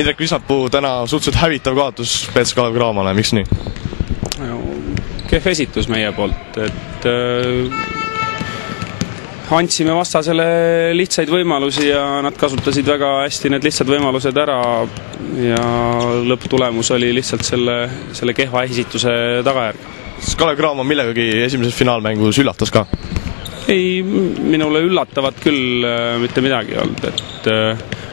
Indrek Visnapuu täna suhteliselt hävitav kaotus BC Kalev Cramole, miks nii? Kehv esitus meie poolt, et andsime vastasele lihtsaid võimalusi ja nad kasutasid väga hästi need lihtsad võimalused ära ja lõpptulemus oli lihtsalt selle kehva esituse tagajärg. Kas Kalev Cramo millegagi esimeses finaalmängus üllatas ka? Ei, minule üllatavat küll mitte midagi olnud, et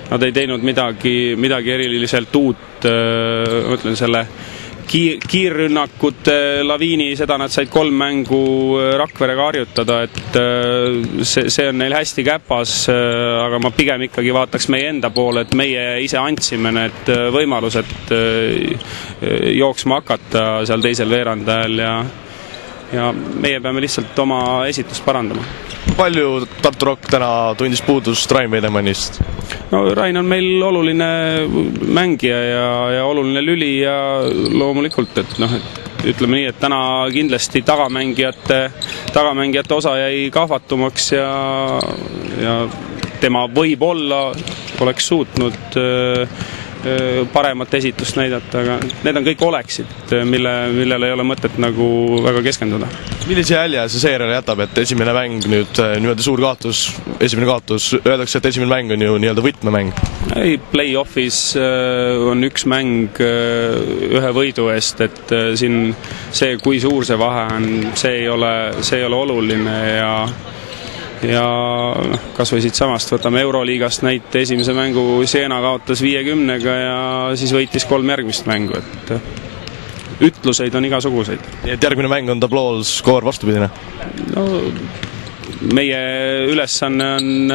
nad ei teinud midagi eriliselt uut, mõtlen selle kiirrünnakute laviini, seda nad said 3 mängu Rakverega harjutada, et see on neil hästi käpas, aga ma pigem ikkagi vaataks meie enda poole, et meie ise andsime need võimalused jooksma hakata seal teisel veerandajal ja meie peame lihtsalt oma esitust parandama. Palju Tartu Rock täna tundis puudust Rain Veidemannist? No Rain on meil oluline mängija ja oluline lüli ja loomulikult, et ütleme nii, et täna kindlasti tagamängijate osa jäi kahvatumaks ja tema võib-olla oleks suutnud paremat esitust näidata, aga need on kõik oleksid, millele ei ole mõtet nagu väga keskenduda. Millise jälje see seeriale jätab, et esimene mäng nüüd suur kaotus, esimene kaotus, öeldakse, et esimene mäng on ju nii-öelda võtmemäng? Ei, play-offis on üks mäng ühe võidu eest, et siin see, kui suur see vahe on, see ei ole oluline ja kas või siit samast võtame Euroliigast näite, esimese mängu Siena kaotas 50-ga ja siis võitis 3 järgmist mängu, et ütluseid on igasuguseid. Et järgmine mäng on tablool skoor vastupidine? No, meie ülesanne on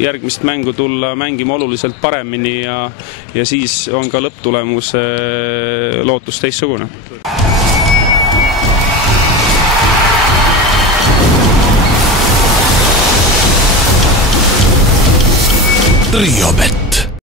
järgmist mängu tulla mängima oluliselt paremini ja siis on ka lõpptulemuse lootus teistsugune. Triobet.